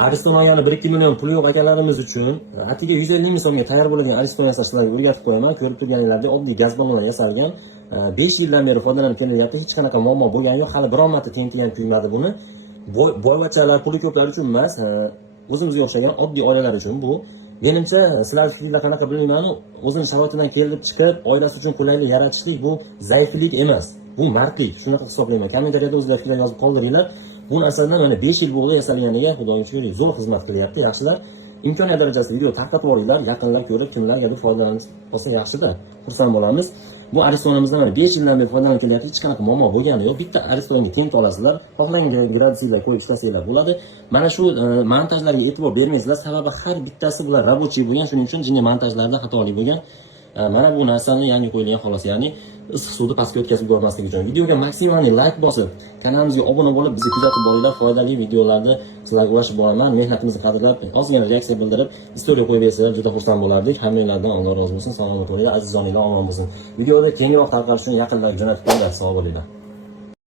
Ariston olgani 1-2 million puli yo'q akalarimiz uchun atiga 150 ming so'mga tayyor bo'lgan Ariston yasashlarga o'rgatib qo'yaman. Ko'rib turganinglardek oddiy gaz ballondan yasalgan 5 yildan beri foydalanib kelinyapti. Hech qanaqa muammo bo'lgani yo'q. Hali biron marta tenki ham kuymadi buni. Boyvachchalar, puli ko'plar uchun emas, o'zimizga o'xshagan oddiy oilalar uchun bu. Menimcha, sizlar fikringizlar qanaqa bilmayman, o'zini sharoitidan kelib chiqib, oilasi uchun qulaylik yaratishlik bu zaiflik emas. Bu mardlik. Shunaqa hisoblayman. Kommentariyada o'zingizlar fikr yozib qoldiringlar. Bu narsadan mana 5 yil bo'ldi yasalganiga, xudoga shukr, zo'r xizmat qilyapti. Yaxshilar, imkoniyat darajasida video tarqatib yuboringlar, yaqinlab ko'rib, kimlargadir foydalanib qolsa yaxshida. Xursand bo'lamiz. Bu Aristonimizdan mana 5 yildan beri foydalanib kelyapti. Hech qanaqa muammo bo'lgani yo'q. Bitta Aristonga tenk olasizlar, xohlagan gradusingizga qo'yib ishlasanglar bo'ladi. Mana shu montajlarga e'tibor bermaysizlar, sababi har bittasi bular rabochiy bo'lgan, shuning uchun jinni montajlarda xatolik bo'lgan. Mana bu narsani yangi qo'yilgan xolos, ya'ni issiq suvni pastga o'tkazib yubormaslik uchun. Videoga maksimal like bosib, kanalimizga obuna bo'lib, bizni kuzatib boringlar. Foydali videolarni sizlarga ulashib boraman. Mehnatimizni qadrlab, ozgina reaksiya bildirib, istoriya qo'yib bersangiz juda xursand bo'lardik. Hammanglardan Alloh rozi bo'lsin. Salomat bo'linglar, azizoninglar omon bo'lsin. Videoda kengroq tarqalish uchun yaqinlarga jo'natib qo'yinglar. Sog' bo'linglar.